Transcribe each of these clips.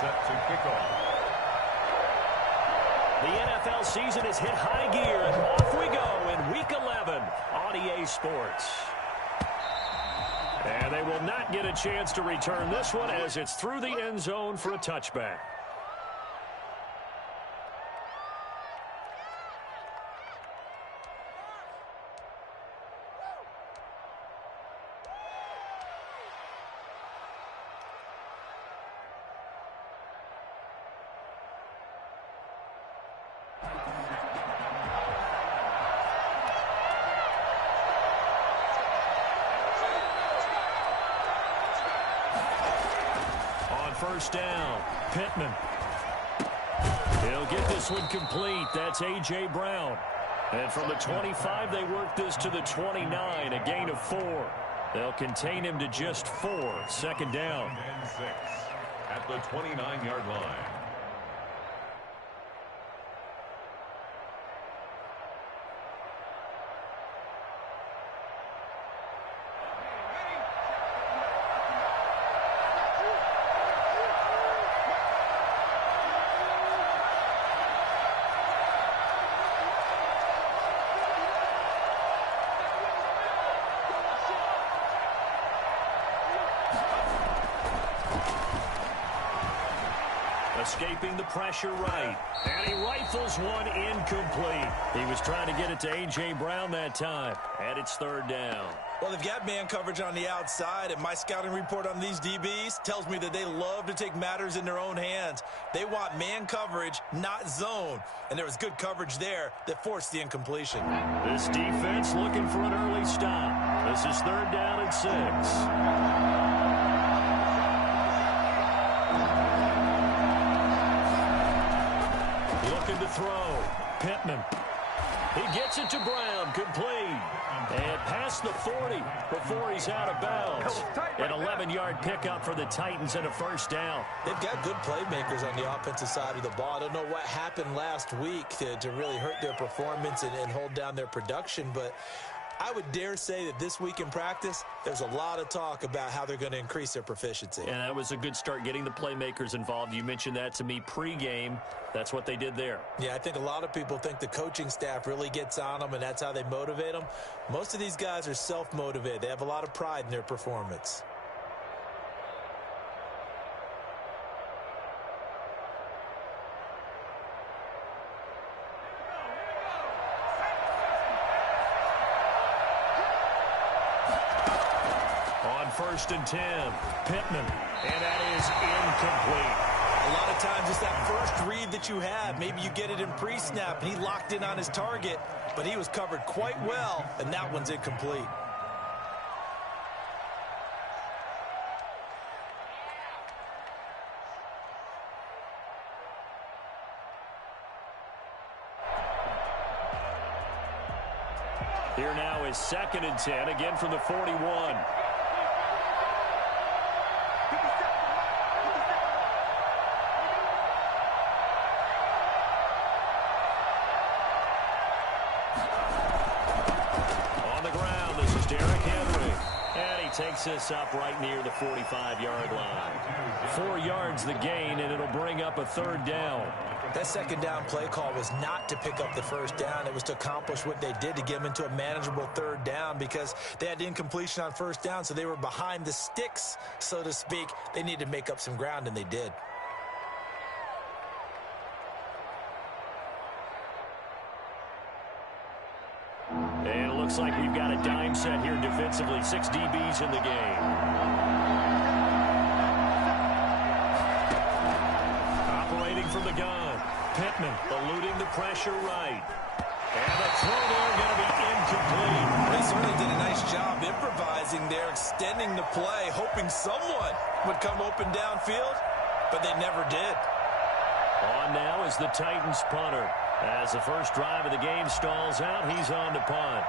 Set to kick off. The NFL season has hit high gear, and off we go in Week 11 on EA Sports. And they will not get a chance to return this one as it's through the end zone for a touchback. First down, Pittman. He'll get this one complete. That's A.J. Brown. And from the 25, they work this to the 29, a gain of 4. They'll contain him to just 4. Second down. And 6 at the 29-yard line. Escaping the pressure right. And he rifles one incomplete. He was trying to get it to A.J. Brown that time. And it's third down. Well, they've got man coverage on the outside, and my scouting report on these DBs tells me that they love to take matters in their own hands. They want man coverage, not zone. And there was good coverage there that forced the incompletion. This defense looking for an early stop. This is third down and 6. Looking to throw. Pittman. He gets it to Brown. Complete. And past the 40 before he's out of bounds. An 11-yard pickup for the Titans and a first down. They've got good playmakers on the offensive side of the ball. I don't know what happened last week to really hurt their performance and hold down their production, but I would dare say that this week in practice, there's a lot of talk about how they're going to increase their proficiency. And that was a good start, getting the playmakers involved. You mentioned that to me pregame. That's what they did there. Yeah, I think a lot of people think the coaching staff really gets on them, and that's how they motivate them. Most of these guys are self-motivated. They have a lot of pride in their performance. First and 10, Pittman, and that is incomplete. A lot of times it's that first read that you have. Maybe you get it in pre-snap, and he locked in on his target, but he was covered quite well, and that one's incomplete. Here now is second and 10, again from the 41. Takes this up right near the 45-yard line. 4 yards the gain, and it'll bring up a third down. That second down play call was not to pick up the first down. It was to accomplish what they did, to get them into a manageable third down, because they had incompletion on first down, so they were behind the sticks, so to speak. They needed to make up some ground, and they did. Looks like we've got a dime set here defensively. 6 DBs in the game. Operating from the gun. Pittman eluding the pressure right. And the throw there going to be incomplete. They certainly did a nice job improvising there, extending the play, hoping someone would come open downfield, but they never did. On now is the Titans punter. As the first drive of the game stalls out, he's on to punt.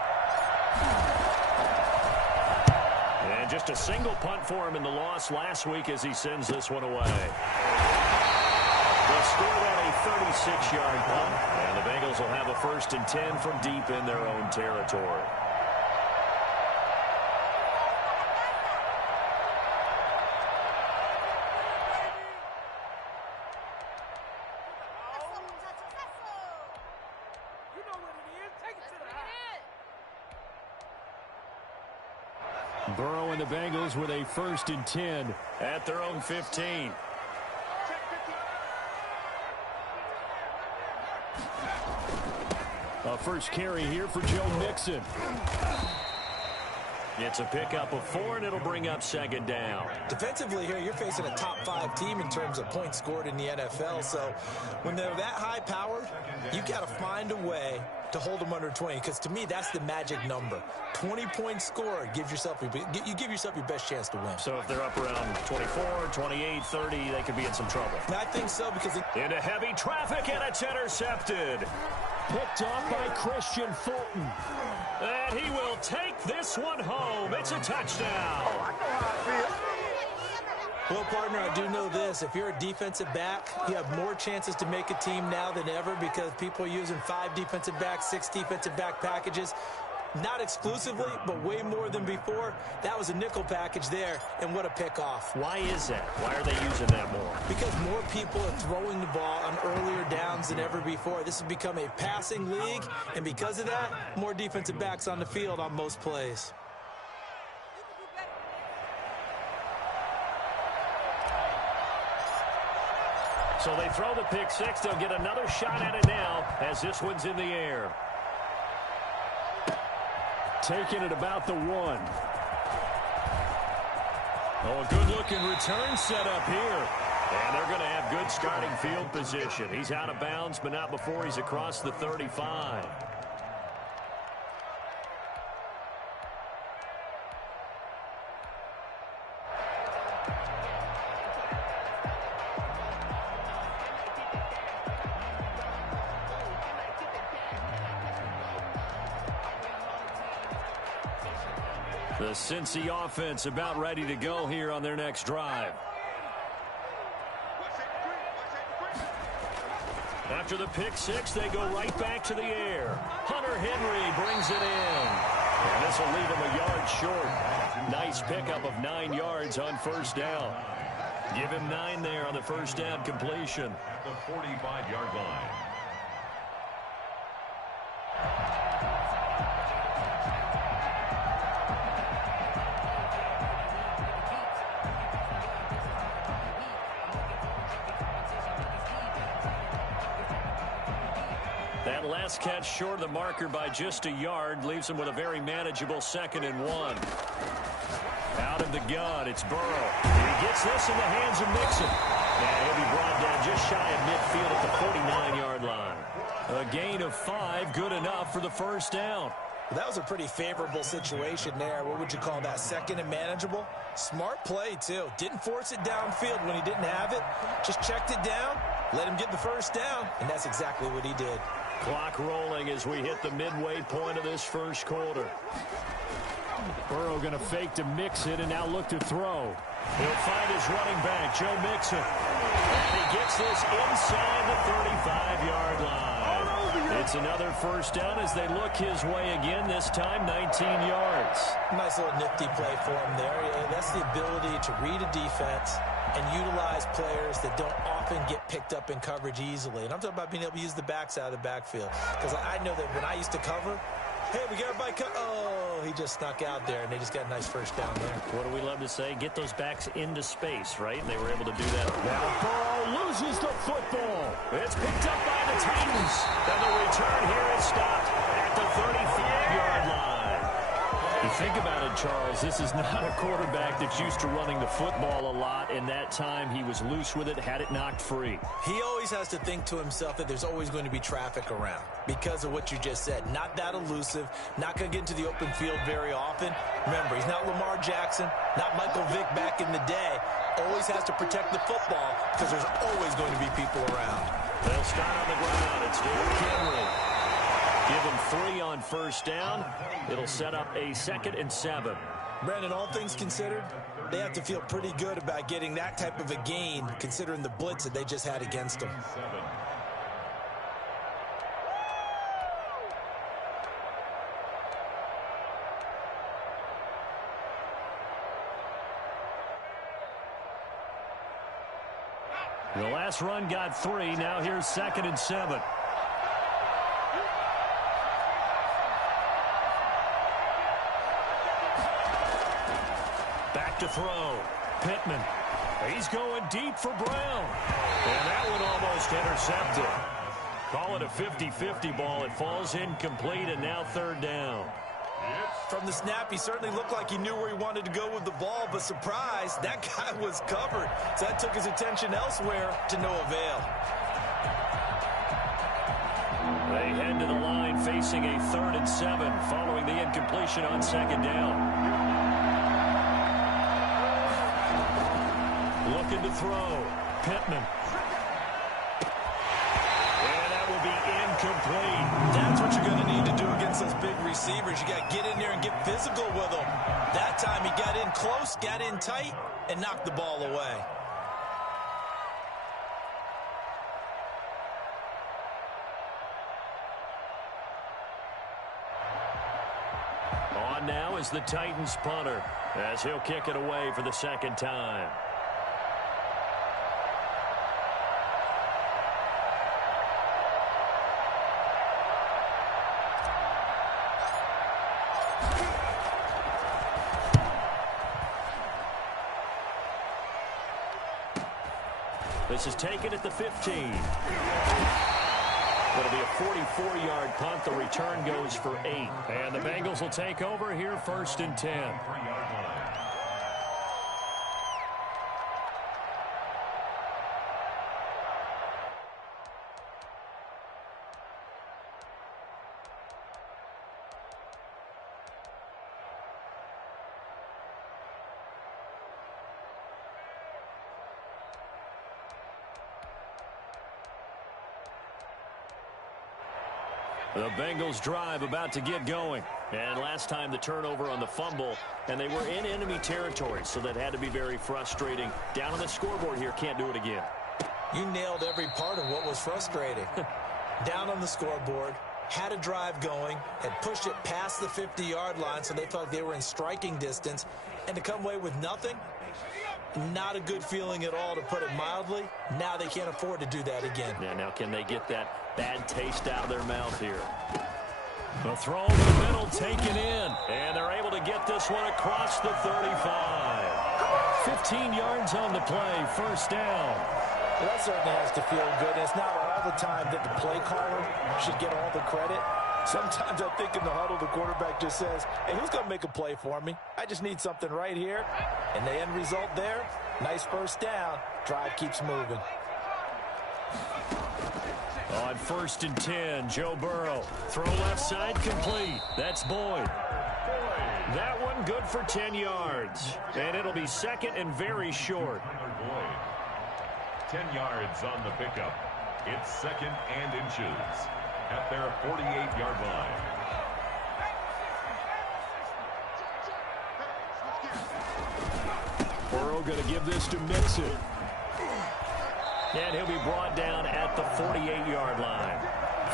And just a single punt for him in the loss last week as he sends this one away. They'll score that a 36-yard punt, and the Bengals will have a first and 10 from deep in their own territory. Burrow and the Bengals with a 1st and 10 at their own 15. A first carry here for Joe Mixon. It's a pickup of 4, and it'll bring up 2nd down. Defensively here, you're facing a top 5 team in terms of points scored in the NFL. So when they're that high-powered, you got to find a way to hold them under 20. Because to me, that's the magic number. 20 points scored, you give yourself your best chance to win. So if they're up around 24, 28, 30, they could be in some trouble. I think so because into heavy traffic, and it's intercepted. Picked off by Christian Fulton. And he will take this one home. It's a touchdown. Well, partner, I do know this. If you're a defensive back, you have more chances to make a team now than ever because people are using 5 defensive backs, 6 defensive back packages. Not exclusively, but way more than before. That was a nickel package there, and what a pickoff. Why is that? Why are they using that more? Because more people are throwing the ball on earlier downs than ever before. This has become a passing league, and because of that, more defensive backs on the field on most plays. So they throw the pick 6. They'll get another shot at it now as this one's in the air. Taking it about the 1. Oh, a good-looking return set up here. And they're going to have good starting field position. He's out of bounds, but not before he's across the 35. The Cincy offense about ready to go here on their next drive. After the pick 6, they go right back to the air. Hunter Henry brings it in. And this will leave him a yard short. Nice pickup of 9 yards on 1st down. Give him 9 there on the 1st down completion. At the 45-yard line. That last catch short of the marker by just a yard leaves him with a very manageable 2nd and 1. Out of the gun, it's Burrow. He gets this in the hands of Mixon. And he'll be brought down just shy of midfield at the 49-yard line. A gain of 5, good enough for the 1st down. Well, that was a pretty favorable situation there. What would you call that? 2nd and manageable? Smart play, too. Didn't force it downfield when he didn't have it. Just checked it down, let him get the 1st down, and that's exactly what he did. Clock rolling as we hit the midway point of this 1st quarter. Burrow going to fake to Mixon and now look to throw. He'll find his running back, Joe Mixon. And he gets this inside the 35-yard line. It's another 1st down as they look his way again, this time 19 yards. Nice little nifty play for him there. Yeah, that's the ability to read a defense and utilize players that don't often get picked up in coverage easily. And I'm talking about being able to use the backs out of the backfield. Because I know that when I used to cover, hey, we got everybody cut. Oh, he just snuck out there, and they just got a nice 1st down there. What do we love to say? Get those backs into space, right? And they were able to do that. Now Burrow loses the football. It's picked up by the Titans. And the return here is stopped at the 35-yard line. You think about it, Charles, this is not a quarterback that's used to running the football a lot, and that time he was loose with it, had it knocked free. He always has to think to himself that there's always going to be traffic around because of what you just said. Not that elusive, not going to get into the open field very often. Remember, he's not Lamar Jackson, not Michael Vick back in the day. Always has to protect the football because there's always going to be people around. They'll start on the ground. It's Derrick Henry. Give him 3 on 1st down. It'll set up a 2nd and 7. Brandon, all things considered, they have to feel pretty good about getting that type of a gain considering the blitz that they just had against them. The last run got 3. Now here's 2nd and 7. to throw. Pittman. He's going deep for Brown. And that one almost intercepted. Call it a 50-50 ball. It falls incomplete, and now third down. From the snap, he certainly looked like he knew where he wanted to go with the ball, but surprise, that guy was covered. So that took his attention elsewhere to no avail. They head to the line facing a 3rd and 7 following the incompletion on 2nd down. Looking to throw. Pittman. And that will be incomplete. That's what you're going to need to do against those big receivers. You got to get in there and get physical with them. That time he got in close, got in tight, and knocked the ball away. On now is the Titans punter as he'll kick it away for the 2nd time. This is taken at the 15. It'll be a 44-yard punt. The return goes for 8. And the Bengals will take over here 1st and 10. The Bengals drive about to get going. And last time the turnover on the fumble, and they were in enemy territory, so that had to be very frustrating. Down on the scoreboard here, can't do it again. You nailed every part of what was frustrating. Down on the scoreboard, had a drive going, had pushed it past the 50-yard line, so they felt they were in striking distance, and to come away with nothing, not a good feeling at all, to put it mildly. Now they can't afford to do that again. Yeah, now can they get that bad taste out of their mouth here? The throw over the middle taken in, and they're able to get this one across the 35. 15 yards on the play, 1st down. Well, that certainly has to feel good. It's not all the time that the play caller should get all the credit. Sometimes I think in the huddle, the quarterback just says, hey, who's going to make a play for me? I just need something right here. And the end result there, nice 1st down. Drive keeps moving. On 1st and 10, Joe Burrow. Throw left side complete. That's Boyd. That one good for 10 yards. And it'll be 2nd and very short. 10 yards on the pickup. It's 2nd and inches at their 48-yard line. Burrow going to give this to Mixon. And he'll be brought down at the 48-yard line.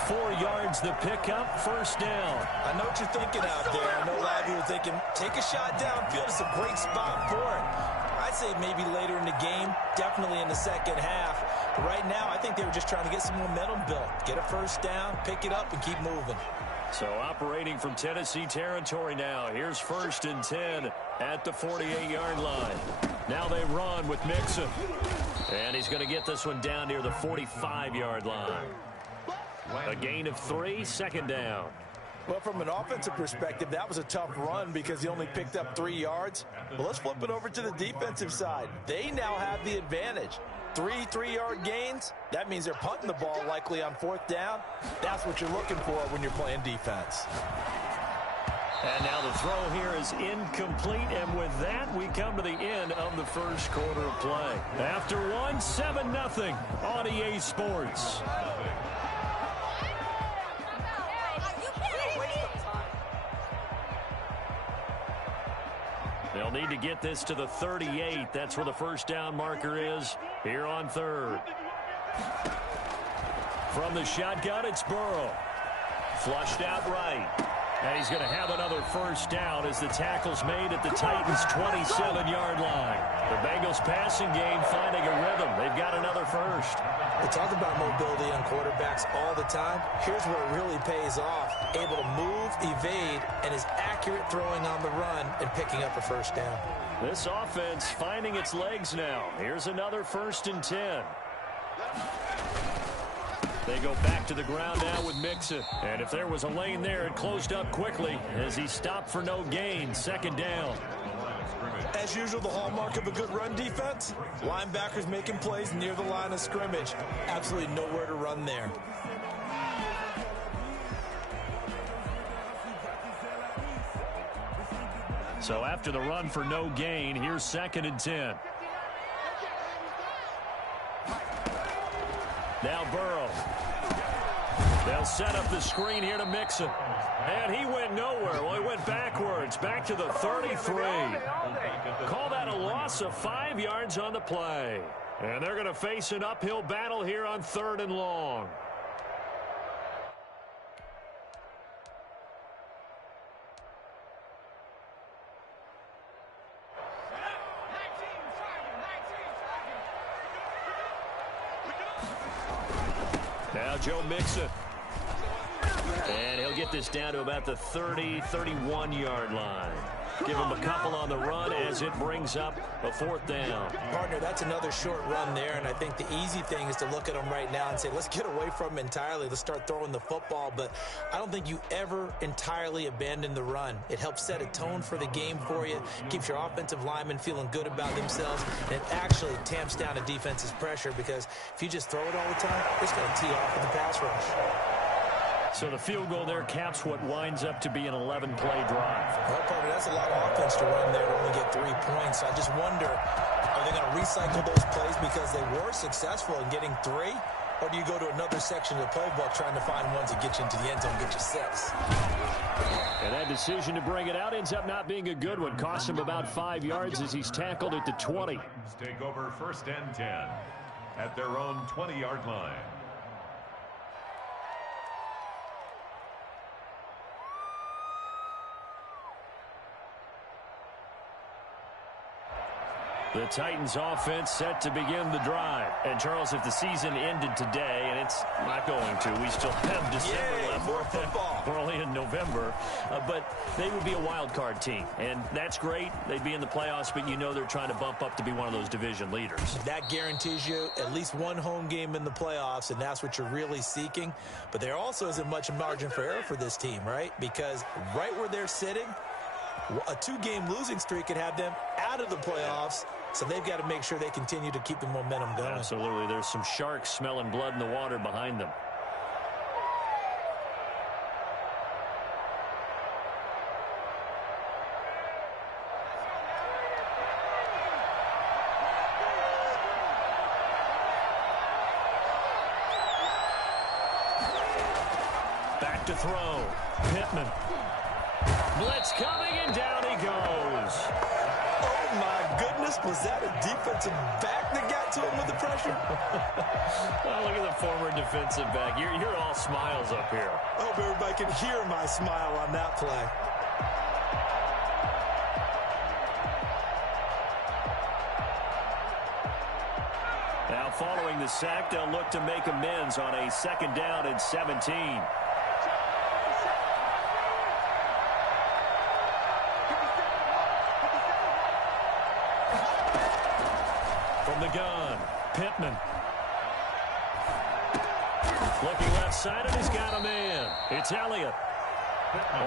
4 yards the pickup, 1st down. I know what you're thinking out there. I know a lot of you are thinking, take a shot downfield. It's a great spot for it. I'd say maybe later in the game, definitely in the 2nd half. But right now, I think they were just trying to get some momentum built. Get a 1st down, pick it up, and keep moving. So operating from Tennessee territory now. Here's 1st and 10 at the 48-yard line. Now they run with Mixon. And he's going to get this one down near the 45-yard line. A gain of 3, 2nd down. Well, from an offensive perspective, that was a tough run because he only picked up 3 yards. Well, let's flip it over to the defensive side. They now have the advantage. 3 3-yard gains, that means they're punting the ball likely on 4th down. That's what you're looking for when you're playing defense. And now the throw here is incomplete, and with that, we come to the end of the 1st quarter of play. After one, 7-0 on EA Sports. They'll need to get this to the 38. That's where the 1st down marker is here on 3rd. From the shotgun, it's Burrow. Flushed out right. And he's going to have another 1st down as the tackle's made at the Titans' 27-yard line. The Bengals passing game finding a rhythm. They've got another 1st. We talk about mobility on quarterbacks all the time. Here's where it really pays off. Able to move, evade, and is accurate throwing on the run and picking up a 1st down. This offense finding its legs now. Here's another 1st and 10. They go back to the ground now with Mixon. And if there was a lane there, it closed up quickly as he stopped for no gain. 2nd down. As usual, the hallmark of a good run defense, linebackers making plays near the line of scrimmage. Absolutely nowhere to run there. So after the run for no gain, here's 2nd and 10. Now Burrow. They'll set up the screen here to Mixon. And he went nowhere. Well, he went backwards, back to the 33. Call that a loss of 5 yards on the play. And they're going to face an uphill battle here on 3rd and long. Now Joe Mixon. And he'll get this down to about the 30, 31-yard line. Give him a couple on the run as it brings up a 4th down. Partner, that's another short run there, and I think the easy thing is to look at him right now and say, let's get away from him entirely. Let's start throwing the football, but I don't think you ever entirely abandon the run. It helps set a tone for the game for you, keeps your offensive linemen feeling good about themselves, and it actually tamps down a defense's pressure because if you just throw it all the time, it's going to tee off with the pass rush. So the field goal there caps what winds up to be an 11-play drive. Well, partner, that's a lot of offense to run there to only get 3 points. I just wonder, are they going to recycle those plays because they were successful in getting 3? Or do you go to another section of the playbook trying to find ones that get you into the end zone and get you 6? And that decision to bring it out ends up not being a good one. Cost him about 5 yards as he's tackled at the 20. Take over 1st and 10 at their own 20-yard line. The Titans offense set to begin the drive. And Charles, if the season ended today, and it's not going to, we still have December left. More football. We're only in November. But they would be a wild card team. And that's great. They'd be in the playoffs, but you know they're trying to bump up to be one of those division leaders. That guarantees you at least one home game in the playoffs, and that's what you're really seeking. But there also isn't much margin for error for this team, right? Because right where they're sitting, a 2-game losing streak could have them out of the playoffs. So they've got to make sure they continue to keep the momentum going. Absolutely. There's some sharks smelling blood in the water behind them. Back to throw. Pittman. Blitz coming, and down he goes. Oh, my goodness. Was that a defensive back that got to him with the pressure? Oh, look at the former defensive back. You're all smiles up here. I hope everybody can hear my smile on that play. Now, following the sack, they'll look to make amends on a 2nd down and 17. From the gun, Pittman. Looking left side, and he's got a man. It's Elliott.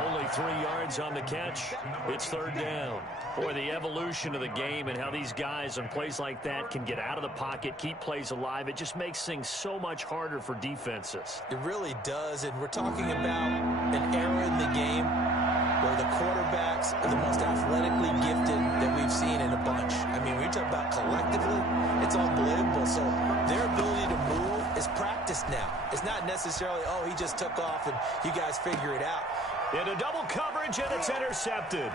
Only 3 yards on the catch. It's 3rd down. Boy, the evolution of the game and how these guys on plays like that can get out of the pocket, keep plays alive, it just makes things so much harder for defenses. It really does, and we're talking about an era in the game where the quarterbacks are the most athletically gifted that we've seen in a bunch. I mean, when you talk about collectively, it's unbelievable. So their ability to move is practiced now. It's not necessarily, oh, he just took off and you guys figure it out. Into double coverage, and it's intercepted.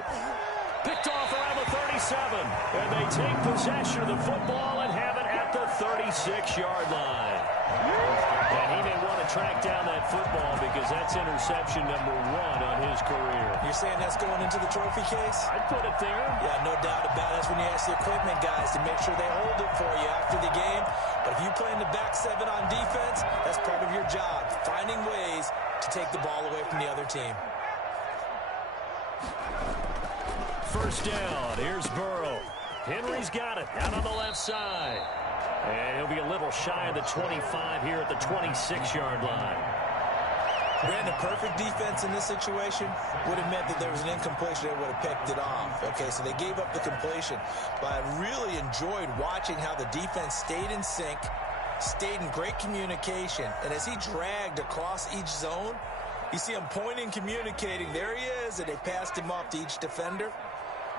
Picked off around the 37. And they take possession of the football and have it at the 36-yard line. And he may want to track down that football because that's interception number 1 on his career. You're saying that's going into the trophy case? I'd put it there. Yeah, no doubt about it. That's when you ask the equipment guys to make sure they hold it for you after the game. But if you play in the back 7 on defense, that's part of your job, finding ways to take the ball away from the other team. first down. Here's Burrow. Henry's got it out on the left side. And he'll be a little shy of the 25 here at the 26-yard line. Ran a perfect defense in this situation would have meant that there was an incompletion that would have picked it off. Okay, so they gave up the completion. But I really enjoyed watching how the defense stayed in sync, stayed in great communication. And as he dragged across each zone, you see him pointing, communicating. There he is, and they passed him off to each defender.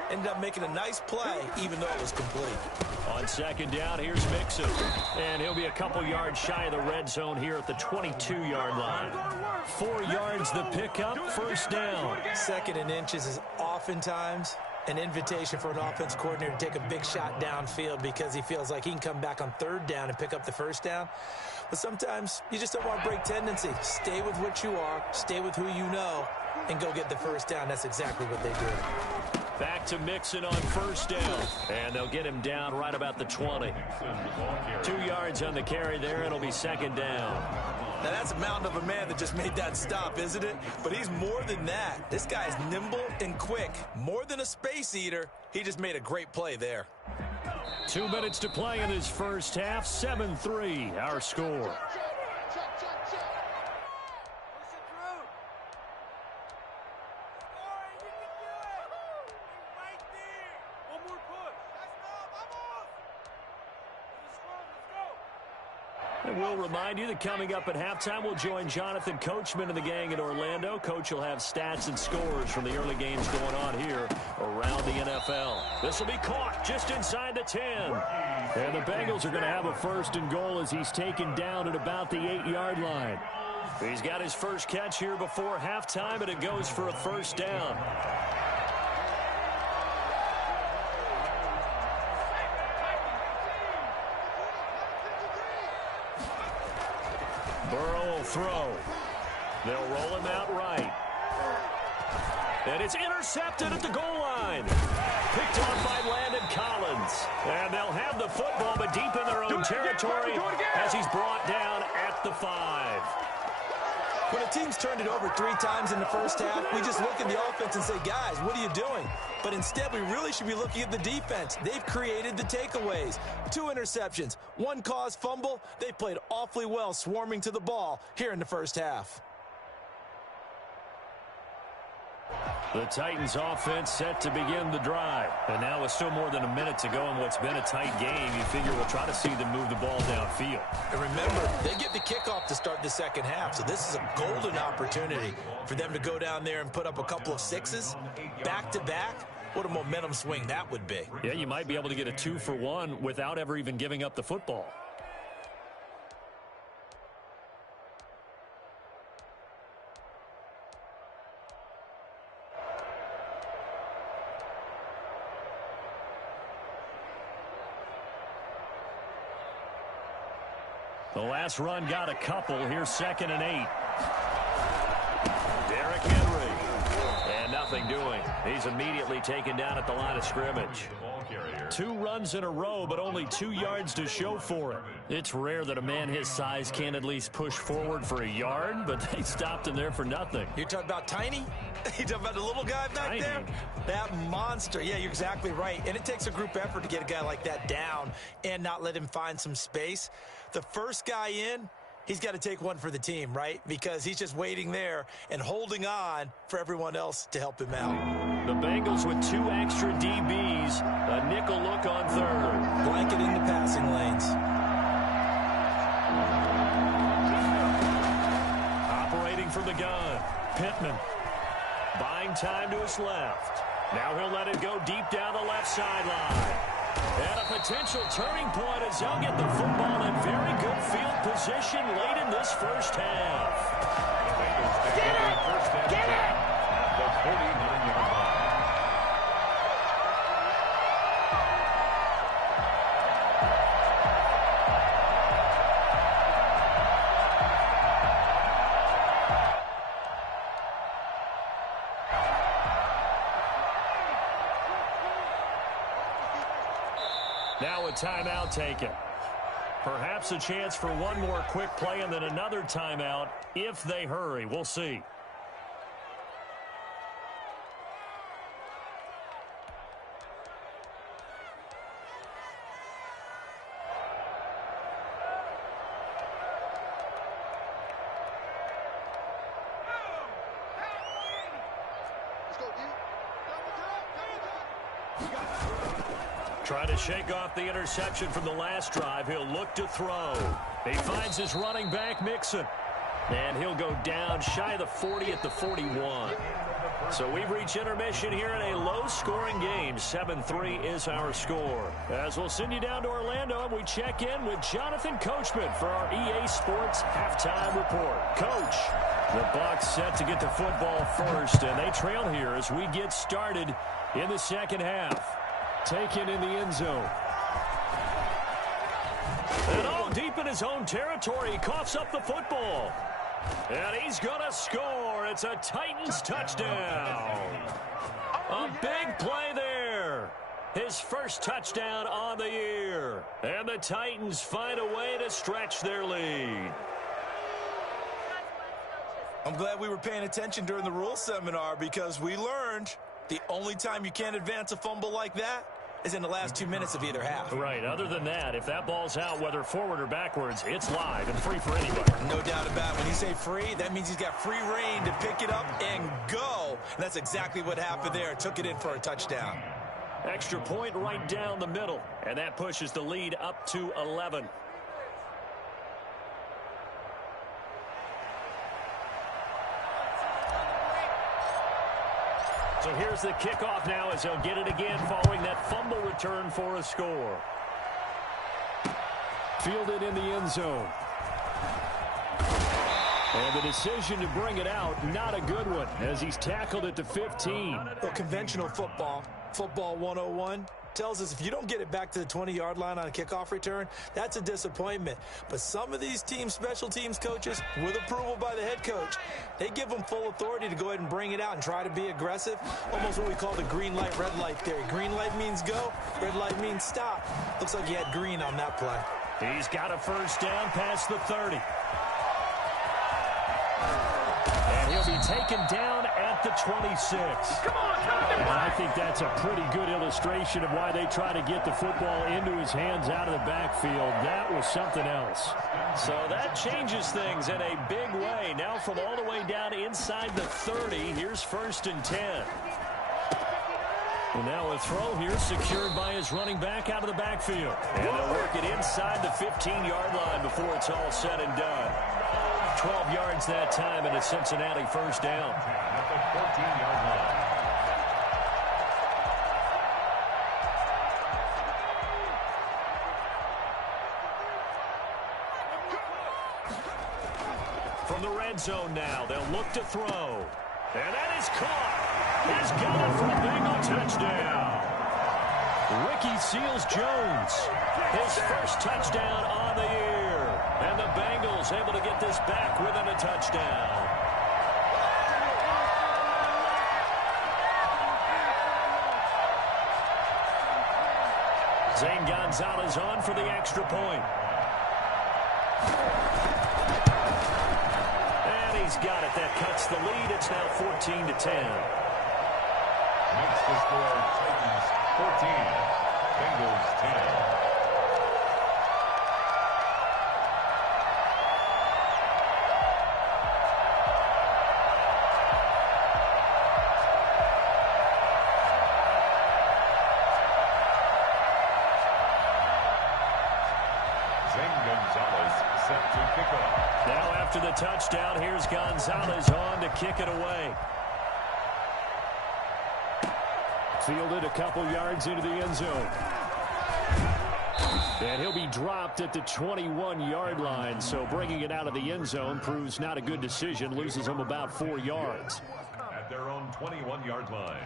Ended up making a nice play, even though it was complete. On second down, here's Mixon. And he'll be a couple yards shy of the red zone here at the 22-yard line. 4 yards the pickup, first down. Second and inches is oftentimes an invitation for an offense coordinator to take a big shot downfield because he feels like he can come back on third down and pick up the first down. But sometimes you just don't want to break tendency. Stay with what you are, stay with who you know, and go get the first down. That's exactly what they did. Back to Mixon on first down. And they'll get him down right about the 20. 2 yards on the carry there. It'll be second down. Now, that's a mountain of a man that just made that stop, isn't it? But he's more than that. This guy's nimble and quick. More than a space eater. He just made a great play there. 2 minutes to play in this first half. 7-3, our score. And we'll remind you that coming up at halftime, we'll join Jonathan Coachman and the gang in Orlando. Coach will have stats and scores from the early games going on here around the NFL. This will be caught just inside the 10. And the Bengals are going to have a first and goal as he's taken down at about the 8-yard line. He's got his first catch here before halftime, and it goes for a first down. Burrow will throw. They'll roll him out right. And it's intercepted at the goal line. Picked off by Landon Collins. And they'll have the football, but deep in their own territory as he's brought down at the 5. When a team's turned it over 3 times in the first half, we just look at the offense and say, guys, what are you doing? But instead, we really should be looking at the defense. They've created the takeaways. 2 interceptions, 1 caused fumble. They played awfully well swarming to the ball here in the first half. The Titans offense set to begin the drive. And now with still more than a minute to go in what's been a tight game, you figure we'll try to see them move the ball downfield. And remember, they get the kickoff to start the second half, so this is a golden opportunity for them to go down there and put up a couple of 6s back-to-back. What a momentum swing that would be. Yeah, you might be able to get a 2-for-1 without ever even giving up the football. The last run got a couple. Here's 2nd and 8. Derrick Henry. And nothing doing. He's immediately taken down at the line of scrimmage. 2 runs in a row, but only 2 yards to show for it. It's rare that a man his size can at least push forward for a yard, but they stopped him there for nothing. You're talking about Tiny? You're talking about the little guy back there? That monster. Yeah, you're exactly right. And it takes a group effort to get a guy like that down and not let him find some space. The first guy in, he's got to take one for the team, right? Because he's just waiting there and holding on for everyone else to help him out. The Bengals with 2 extra DBs, a nickel look on third. Blanketing the passing lanes. Operating from the gun, Pittman. Buying time to his left. Now he'll let it go deep down the left sideline. And a potential turning point as they'll get the football in very good field position late in this first half. Get it! Get it! The 49-yard line. Now a timeout taken. Perhaps a chance for one more quick play and then another timeout if they hurry. We'll see. Trying to shake off the interception from the last drive. He'll look to throw. He finds his running back, Mixon. And he'll go down shy of the 40 at the 41. So we've reached intermission here in a low-scoring game. 7-3 is our score. As we'll send you down to Orlando, and we check in with Jonathan Coachman for our EA Sports Halftime Report. Coach, the Bucs set to get the football first, and they trail here as we get started in the second half. Taken in the end zone. And all deep in his own territory, he coughs up the football. And he's going to score. It's a Titans touchdown. A big play there. His first touchdown on the year. And the Titans find a way to stretch their lead. I'm glad we were paying attention during the rules seminar because we learned the only time you can't advance a fumble like that is in the last 2 minutes of either half. Right. Other than that, if that ball's out, whether forward or backwards, it's live and free for anybody. No doubt about it. When you say free, that means he's got free reign to pick it up and go. And that's exactly what happened there. Took it in for a touchdown. Extra point right down the middle. And that pushes the lead up to 11. So here's the kickoff now as he'll get it again following that fumble return for a score. Fielded in the end zone. And the decision to bring it out, not a good one, as he's tackled at the 15. Well, conventional football 101, tells us if you don't get it back to the 20-yard line on a kickoff return, that's a disappointment. But some of these teams, special teams coaches, with approval by the head coach, they give them full authority to go ahead and bring it out and try to be aggressive. Almost what we call the green light, red light theory. Green light means go, red light means stop. Looks like he had green on that play. He's got a first down past the 30. And he'll be taken down at the 26. And I think that's a pretty good illustration of why they try to get the football into his hands out of the backfield. That was something else. So that changes things in a big way. Now from all the way down inside the 30, here's 1st and 10. And now a throw here secured by his running back out of the backfield. And they'll work it inside the 15-yard line before it's all said and done. 12 yards that time and a Cincinnati first down. At the 14-yard line. From the red zone now, they'll look to throw. And that is caught. He's got it for a Bengal touchdown. Ricky Seals-Jones, his first touchdown on the year. And the Bengals able to get this back within a touchdown. Zane Gonzalez on for the extra point. And he's got it. That cuts the lead. It's now 14-10. Makes the score Titans 14, Bengals 10. Now after the touchdown, here's Gonzalez on to kick it away. Fielded a couple yards into the end zone. And he'll be dropped at the 21-yard line, so bringing it out of the end zone proves not a good decision, loses him about 4 yards. At their own 21-yard line.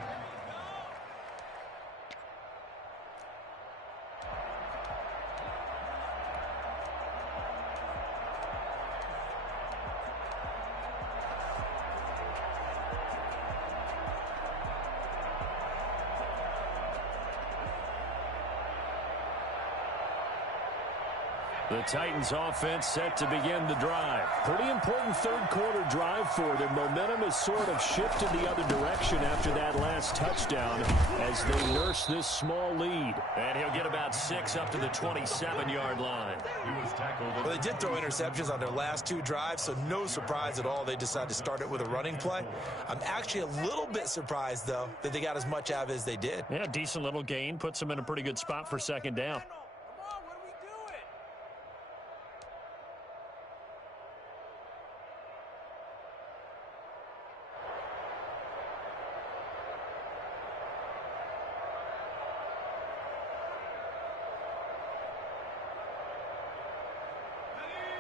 The Titans offense set to begin the drive. Pretty important third quarter drive for them. Momentum has sort of shifted the other direction after that last touchdown as they nurse this small lead. And he'll get about 6 up to the 27-yard line. He was tackled. Well, they did throw interceptions on their last 2 drives, so no surprise at all they decided to start it with a running play. I'm actually a little bit surprised, though, that they got as much out of it as they did. Yeah, decent little gain. Puts them in a pretty good spot for second down.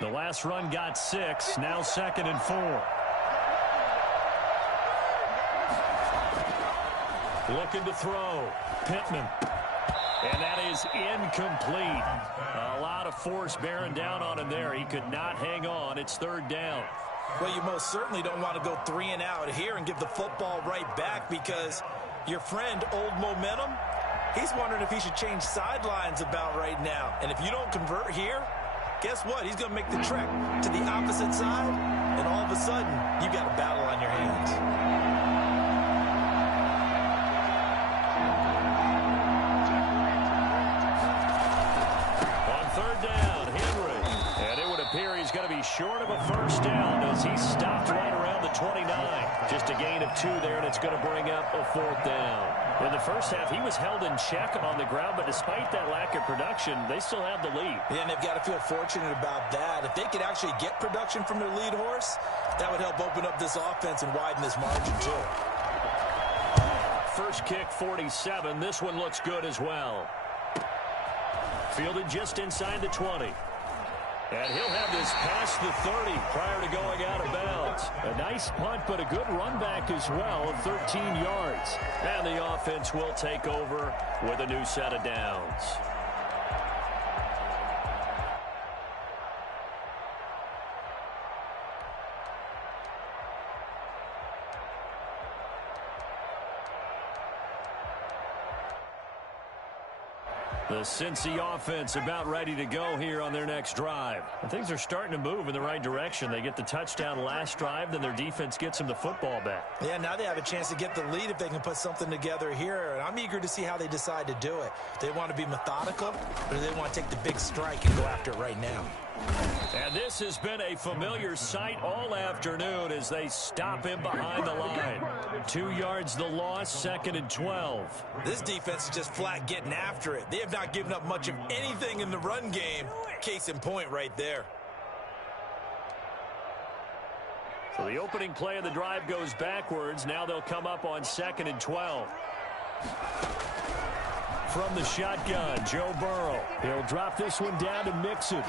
The last run got 6, now 2nd and 4. Looking to throw. Pittman. And that is incomplete. A lot of force bearing down on him there. He could not hang on. It's 3rd down. Well, you most certainly don't want to go 3 and out here and give the football right back because your friend, Old Momentum, he's wondering if he should change sidelines about right now. And if you don't convert here, guess what? He's going to make the trek to the opposite side, and all of a sudden, you've got a battle on your hands. On 3rd down, Henry. And it would appear he's going to be short of a first down as he stopped right around the 29. Just a gain of 2 there, and it's going to bring up a 4th down. In the first half, he was held in check on the ground, but despite that lack of production, they still have the lead. Yeah, and they've got to feel fortunate about that. If they could actually get production from their lead horse, that would help open up this offense and widen this margin, too. First kick, 47. This one looks good as well. Fielded just inside the 20. And he'll have this past the 30 prior to going out of bounds. A nice punt, but a good run back as well of 13 yards. And the offense will take over with a new set of downs. The Cincy offense about ready to go here on their next drive. And things are starting to move in the right direction. They get the touchdown last drive, then their defense gets them the football back. Yeah, now they have a chance to get the lead if they can put something together here. And I'm eager to see how they decide to do it. They want to be methodical, or do they want to take the big strike and go after it right now? And this has been a familiar sight all afternoon as they stop him behind the line. 2 yards the loss, 2nd and 12. This defense is just flat getting after it. They have not given up much of anything in the run game. Case in point right there. So the opening play of the drive goes backwards. Now they'll come up on 2nd and 12. From the shotgun, Joe Burrow. He'll drop this one down to Mixon.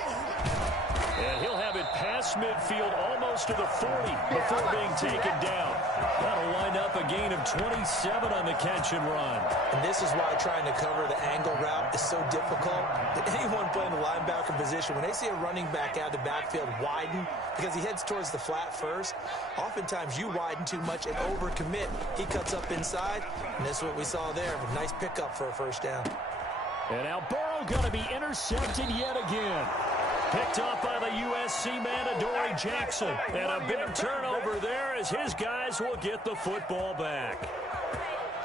And he'll have it past midfield almost to the 40 before being taken down. That'll wind up a gain of 27 on the catch and run. And this is why trying to cover the angle route is so difficult. That anyone playing the linebacker position, when they see a running back out of the backfield widen because he heads towards the flat first, oftentimes you widen too much and overcommit. He cuts up inside, and that's what we saw there. A nice pickup for a first down. And now Burrow going to be intercepted yet again. Picked up by the USC man, Adoree Jackson. And a big turnover there as his guys will get the football back.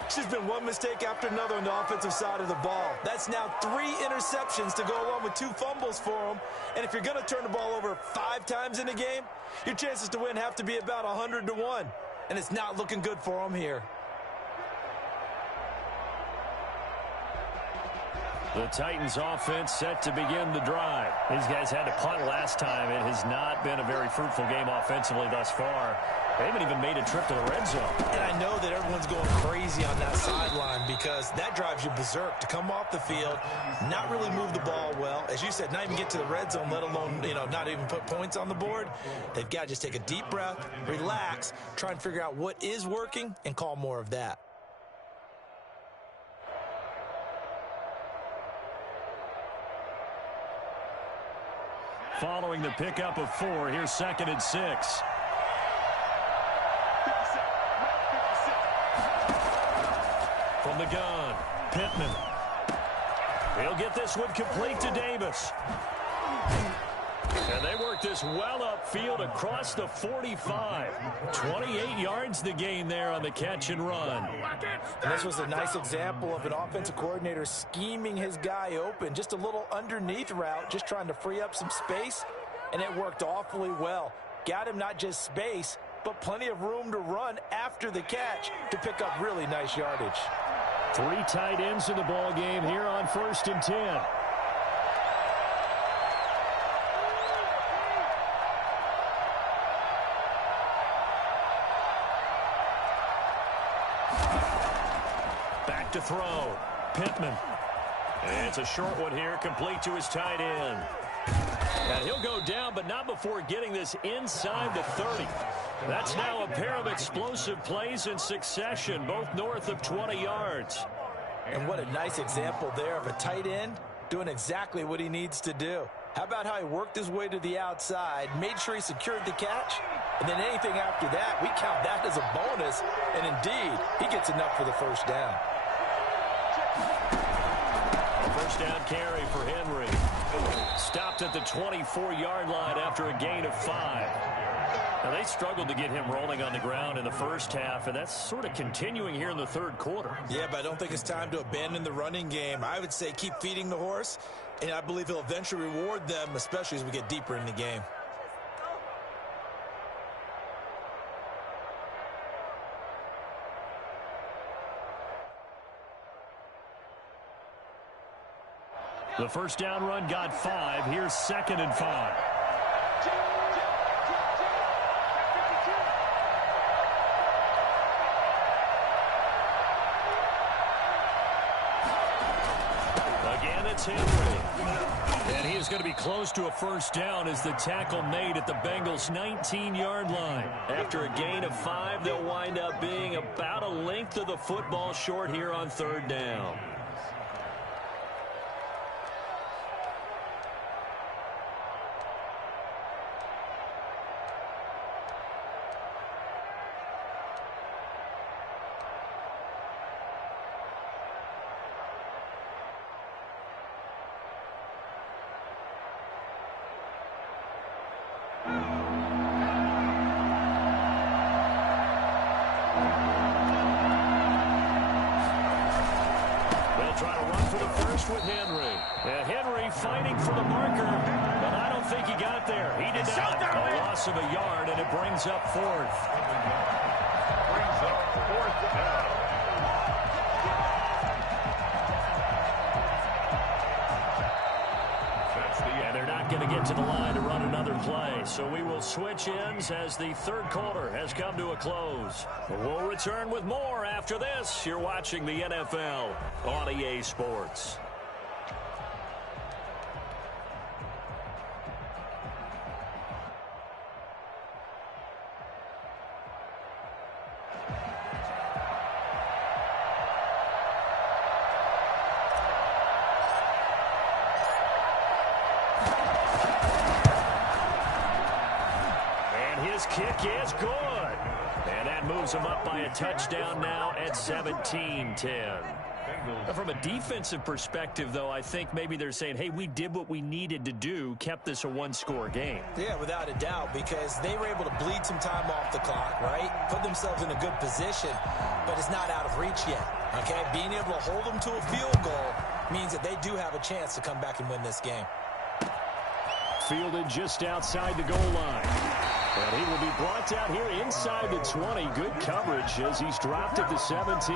It's just been one mistake after another on the offensive side of the ball. That's now 3 interceptions to go along with 2 fumbles for him. And if you're going to turn the ball over 5 times in a game, your chances to win have to be about 100 to 1. And it's not looking good for him here. The Titans offense set to begin the drive. These guys had to punt last time. It has not been a very fruitful game offensively thus far. They haven't even made a trip to the red zone. And I know that everyone's going crazy on that sideline because that drives you berserk to come off the field, not really move the ball well. As you said, not even get to the red zone, let alone, not even put points on the board. They've got to just take a deep breath, relax, try and figure out what is working, and call more of that. Following the pickup of 4, here's 2nd and 6. From the gun, Pittman. He'll get this one complete to Davis. And they work this well upfield across the 45. 28 yards the gain there on the catch and run. And this was a nice example of an offensive coordinator scheming his guy open. Just a little underneath route, just trying to free up some space, and it worked awfully well. Got him not just space, but plenty of room to run after the catch to pick up really nice yardage. 3 tight ends in the ball game here on 1st and 10. Back to throw. Pittman. And it's a short one here, complete to his tight end. And he'll go down, but not before getting this inside the 30. That's now a pair of explosive plays in succession, both north of 20 yards. And what a nice example there of a tight end doing exactly what he needs to do. How about how he worked his way to the outside, made sure he secured the catch, and then anything after that, we count that as a bonus. And indeed, he gets enough for the first down. First down carry for Henry. Stopped at the 24-yard line after a gain of 5. Now, they struggled to get him rolling on the ground in the first half, and that's sort of continuing here in the third quarter. Yeah, but I don't think it's time to abandon the running game. I would say keep feeding the horse, and I believe he'll eventually reward them, especially as we get deeper in the game. The first down run got 5. Here's 2nd and 5. Again, it's Henry. And he is going to be close to a first down as the tackle made at the Bengals' 19-yard line. After a gain of 5, they'll wind up being about a length of the football short here on 3rd down. With Henry. And Henry fighting for the marker, but I don't think he got there. He did not. A loss of a yard, and it brings up 4th. Brings up 4th down. And they're not going to get to the line to run another play. So we will switch ends as the third quarter has come to a close. We'll return with more after this. You're watching the NFL on EA Sports. Kick is good. And that moves them up by a touchdown now at 17-10. From a defensive perspective, though, I think maybe they're saying, hey, we did what we needed to do, kept this a one-score game. Yeah, without a doubt, because they were able to bleed some time off the clock, right? Put themselves in a good position, but it's not out of reach yet, okay? Being able to hold them to a field goal means that they do have a chance to come back and win this game. Fielded just outside the goal line. And he will be brought down here inside the 20. Good coverage as he's dropped at the 17.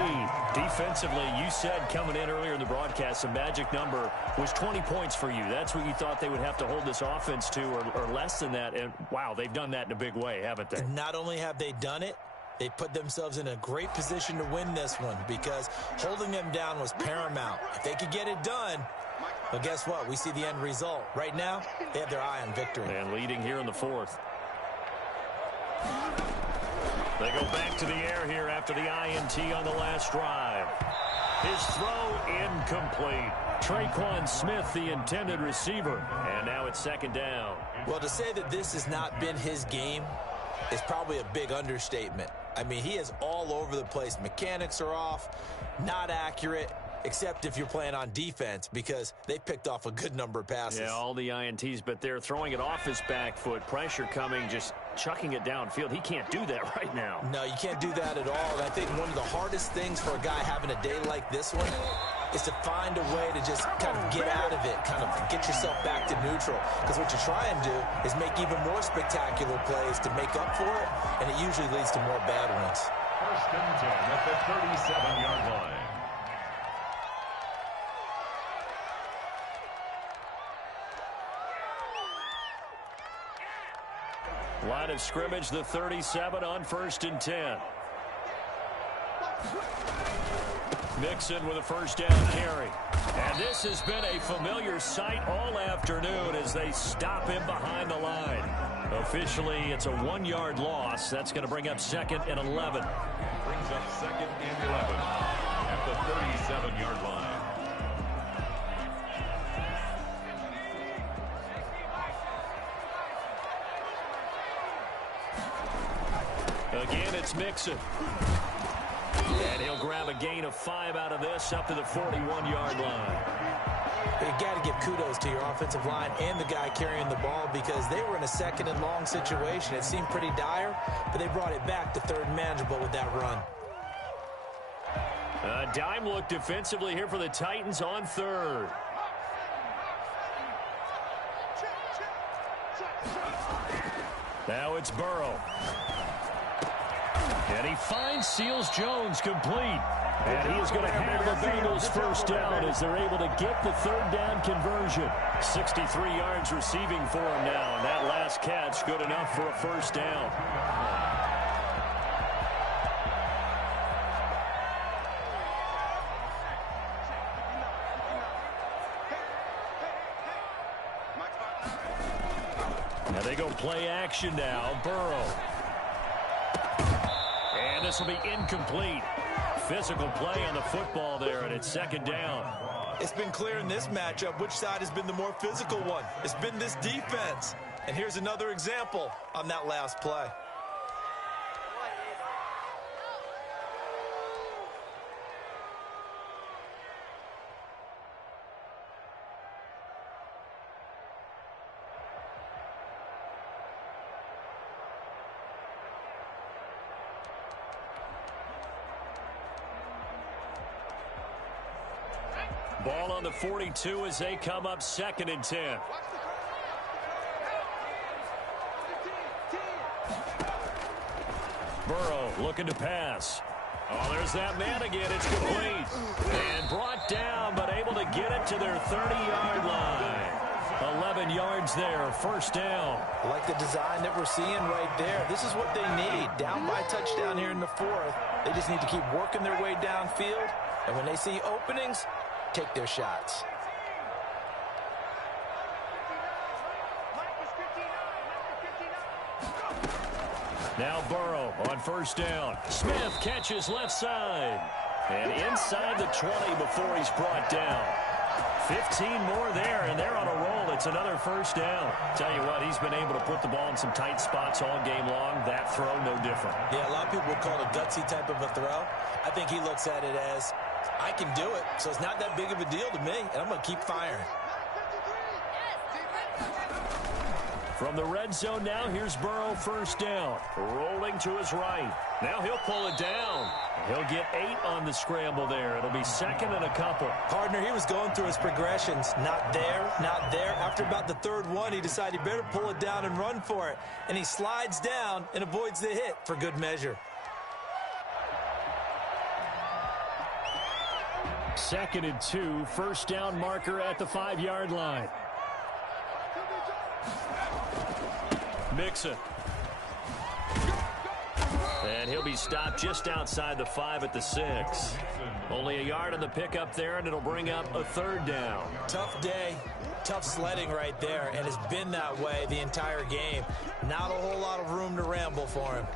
Defensively, you said coming in earlier in the broadcast, the magic number was 20 points for you. That's what you thought they would have to hold this offense to, or less than that. And, wow, they've done that in a big way, haven't they? And not only have they done it, they put themselves in a great position to win this one because holding them down was paramount. If they could get it done, but guess what? We see the end result. Right now, they have their eye on victory. And leading here in the 4th. They go back to the air here after the INT on the last drive. His throw incomplete. Traquan Smith, the intended receiver. And now it's 2nd down. Well, to say that this has not been his game is probably a big understatement. I mean, he is all over the place. Mechanics are off, not accurate. except if you're playing on defense, because they picked off a good number of passes. Yeah, all the INTs, but they're throwing it off his back foot. Pressure coming, just chucking it downfield. He can't do that right now. No, you can't do that at all. And I think one of the hardest things for a guy having a day like this one is to find a way to just kind of get out of it, kind of get yourself back to neutral. Because what you try and do is make even more spectacular plays to make up for it, and it usually leads to more bad ones. First and 10 at the 37-yard line. Line of scrimmage, the 37 on 1st and 10. Mixon with a first down carry. And this has been a familiar sight all afternoon as they stop him behind the line. Officially, it's a 1-yard loss. That's going to bring up 2nd and 11. Brings up 2nd and 11 at the 37-yard line. Again, it's Mixon. And he'll grab a gain of 5 out of this up to the 41-yard line. You got to give kudos to your offensive line and the guy carrying the ball, because they were in a 2nd and long situation. It seemed pretty dire, but they brought it back to 3rd and manageable with that run. A dime look defensively here for the Titans on 3rd. Now it's Burrow. And he finds Seals-Jones complete. And he is going to have the Bengals first down as they're able to get the 3rd down conversion. 63 yards receiving for him now. And that last catch good enough for a first down. Now they go play action now. Burrow. And this will be incomplete. Physical play on the football there, and it's 2nd down. It's been clear in this matchup which side has been the more physical one. It's been this defense. And here's another example on that last play. Ball on the 42 as they come up 2nd and 10. Burrow looking to pass. Oh, there's that man again. It's complete. And brought down, but able to get it to their 30-yard line. 11 yards there, first down. Like the design that we're seeing right there. This is what they need. Down by touchdown here in the 4th. They just need to keep working their way downfield. And when they see openings, take their shots. Now Burrow on first down. Smith catches left side. And inside the 20 before he's brought down. 15 more there, and they're on a roll. It's another first down. Tell you what, he's been able to put the ball in some tight spots all game long. That throw, no different. Yeah, a lot of people would call it a gutsy type of a throw. I think he looks at it as, I can do it, so it's not that big of a deal to me, and I'm going to keep firing. From the red zone now, here's Burrow first down. Rolling to his right. Now he'll pull it down. He'll get 8 on the scramble there. It'll be 2nd and a couple. Partner, he was going through his progressions. Not there, not there. After about the 3rd one, he decided he better pull it down and run for it. And he slides down and avoids the hit for good measure. 2nd and 2, first down marker at the 5-yard line. Mixon. And he'll be stopped just outside the 5 at the 6. Only a yard on the pickup there, and it'll bring up a 3rd down. Tough day, tough sledding right there, and it's been that way the entire game. Not a whole lot of room to ramble for him.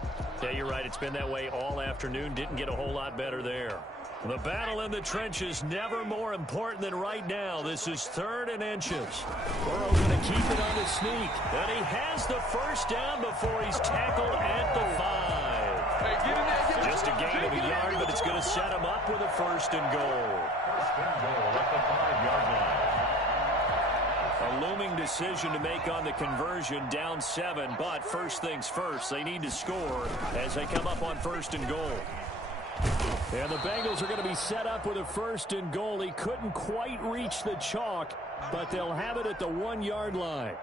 Yeah, you're right. It's been that way all afternoon. Didn't get a whole lot better there. The battle in the trenches never more important than right now. This is 3rd and inches. Burrow going to keep it on his sneak. And he has the first down before he's tackled at the 5. Just a gain of a yard, but it's going to set him up with a 1st and goal. and goal at the 5-yard line. A looming decision to make on the conversion, down 7, but first things first, they need to score as they come up on 1st and goal. And the Bengals are going to be set up with a 1st and goal. He couldn't quite reach the chalk, but they'll have it at the 1-yard line.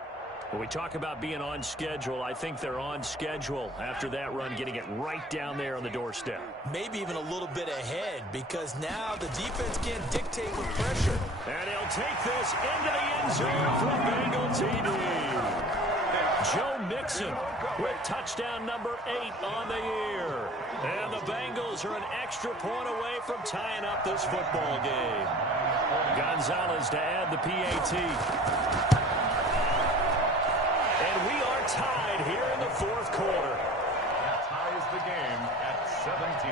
When we talk about being on schedule, I think they're on schedule after that run, getting it right down there on the doorstep. Maybe even a little bit ahead, because now the defense can't dictate with pressure. And he'll take this into the end zone for a Bengal TD. Joe Mixon with touchdown number 8 on the year. And the Bengals are an extra point away from tying up this football game. Gonzalez to add the PAT. And we are tied here in the 4th quarter. That ties the game at 17.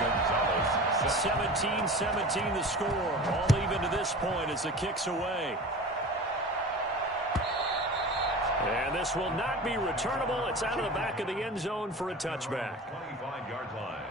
Gonzalez. 17-17 the score. All even to this point as the kick's away. And this will not be returnable. It's out of the back of the end zone for a touchback. 25-yard line.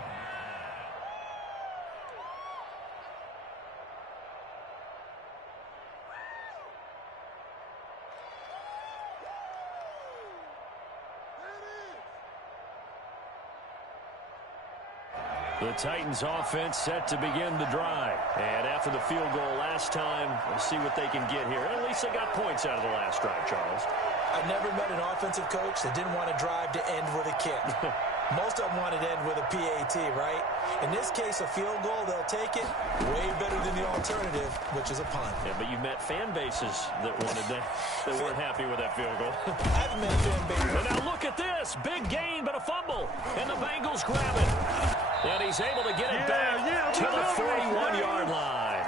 The Titans offense set to begin the drive. And after the field goal last time, we'll see what they can get here. At least they got points out of the last drive, Charles. I've never met an offensive coach that didn't want to drive to end with a kick. Most of them wanted to end with a PAT, right? In this case, a field goal, they'll take it. Way better than the alternative, which is a punt. Yeah, but you met fan bases that wanted that, that weren't happy with that field goal. I haven't met a fan base. And now look at this. Big gain, but a fumble. And the Bengals grab it. And he's able to get it back to the 41-yard line.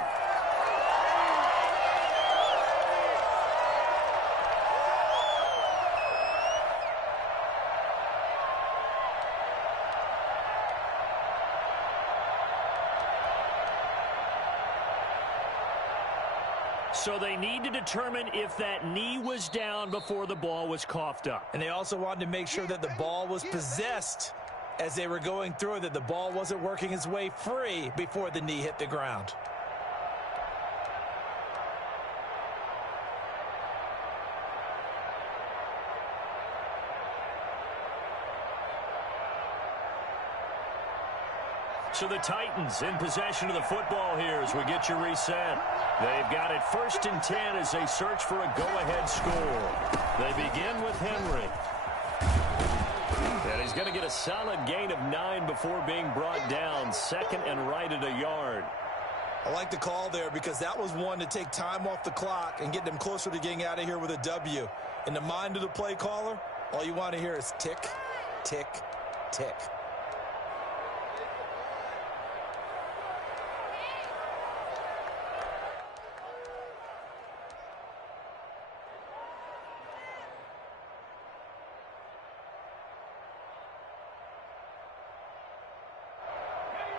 So they need to determine if that knee was down before the ball was coughed up. And they also wanted to make sure that the ball was possessed as they were going through it, that the ball wasn't working its way free before the knee hit the ground. So the Titans in possession of the football here as we get you reset. They've got it 1st and 10 as they search for a go-ahead score. They begin with Henry. And he's going to get a solid gain of 9 before being brought down. 2nd and right at a yard. I like the call there because that was one to take time off the clock and get them closer to getting out of here with a W. In the mind of the play caller, all you want to hear is tick, tick, tick.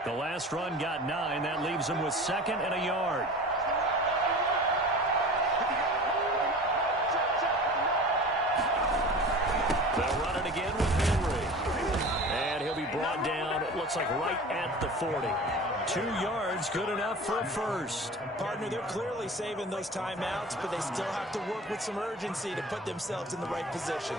The last run got 9. That leaves him with 2nd and a yard. They'll run it again with Henry. And he'll be brought down, it looks like right at the 40. 2 yards, good enough for a first. Partner, they're clearly saving those timeouts, but they still have to work with some urgency to put themselves in the right position.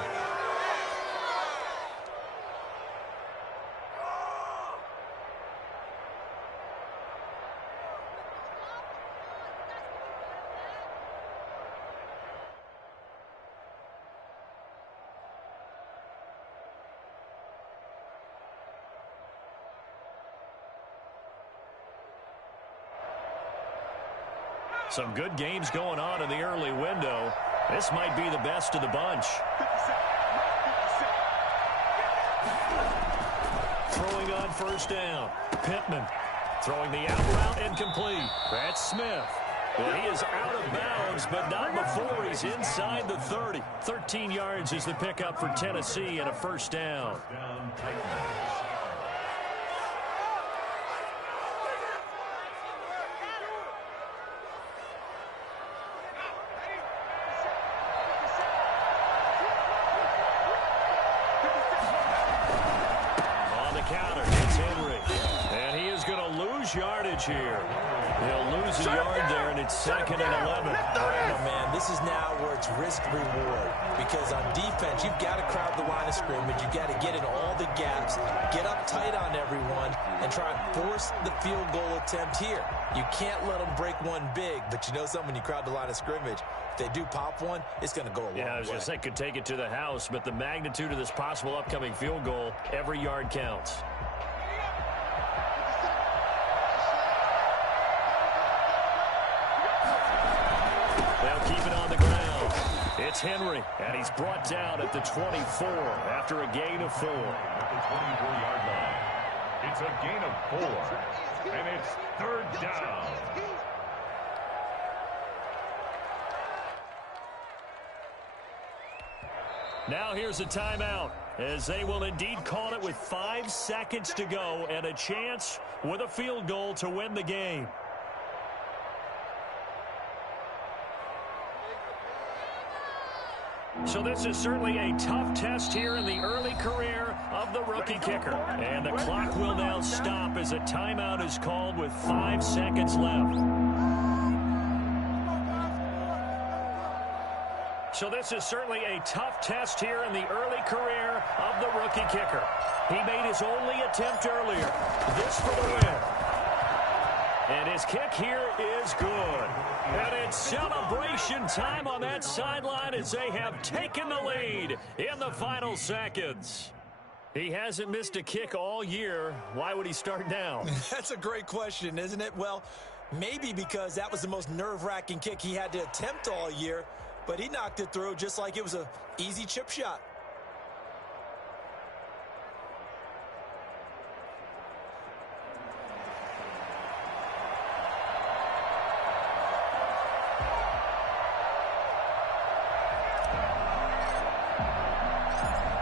Some good games going on in the early window. This might be the best of the bunch. Throwing on 1st down. Pittman throwing the out route incomplete. That's Smith. Well, he is out of bounds, but not before he's inside the 30. 13 yards is the pickup for Tennessee and a 1st down. lose yardage here. He'll lose a yard there, and it's 2nd and 11. Oh, man, this is now where it's risk-reward. Because on defense, you've got to crowd the line of scrimmage. You've got to get in all the gaps, get up tight on everyone, and try and force the field goal attempt here. You can't let them break one big, but you know something, when you crowd the line of scrimmage, if they do pop one, it's going to go a long way. Yeah, I was going to say could take it to the house, but the magnitude of this possible upcoming field goal, every yard counts. They'll keep it on the ground. It's Henry, and he's brought down at the 24 after a gain of 4. At the 24-yard line. It's a gain of 4, and it's 3rd down. Now here's a timeout, as they will indeed call it with 5 seconds to go and a chance with a field goal to win the game. So this is certainly a tough test here in the early career of the rookie kicker. And the clock will now stop as a timeout is called with 5 seconds left. So this is certainly a tough test here in the early career of the rookie kicker. He made his only attempt earlier. This for the win. And his kick here is good. And it's celebration time on that sideline as they have taken the lead in the final seconds. He hasn't missed a kick all year. Why would he start now? That's a great question, isn't it? Well, maybe because that was the most nerve-wracking kick he had to attempt all year, but he knocked it through just like it was an easy chip shot.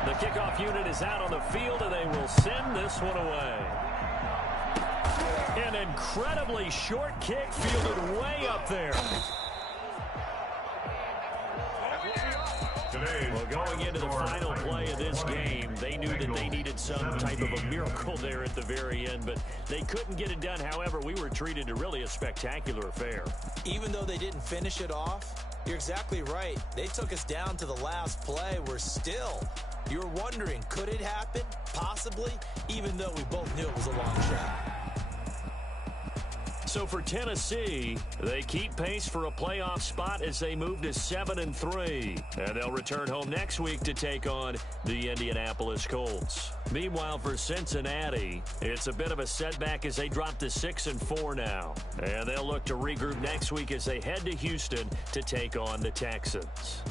The kickoff unit is out on the field, and they will send this one away. An incredibly short kick fielded way up there. Well, going into the final play of this game, they knew that they needed some type of a miracle there at the very end, but they couldn't get it done. However, we were treated to really a spectacular affair. Even though they didn't finish it off, you're exactly right. They took us down to the last play. You're wondering, could it happen? Possibly, even though we both knew it was a long shot. So for Tennessee, they keep pace for a playoff spot as they move to 7-3. And they'll return home next week to take on the Indianapolis Colts. Meanwhile, for Cincinnati, it's a bit of a setback as they drop to 6-4 now. And they'll look to regroup next week as they head to Houston to take on the Texans.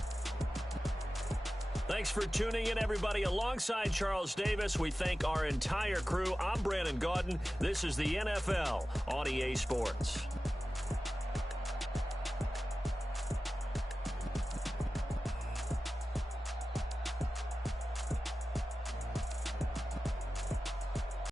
Thanks for tuning in, everybody. Alongside Charles Davis, we thank our entire crew. I'm Brandon Gaudin. This is the NFL on EA Sports.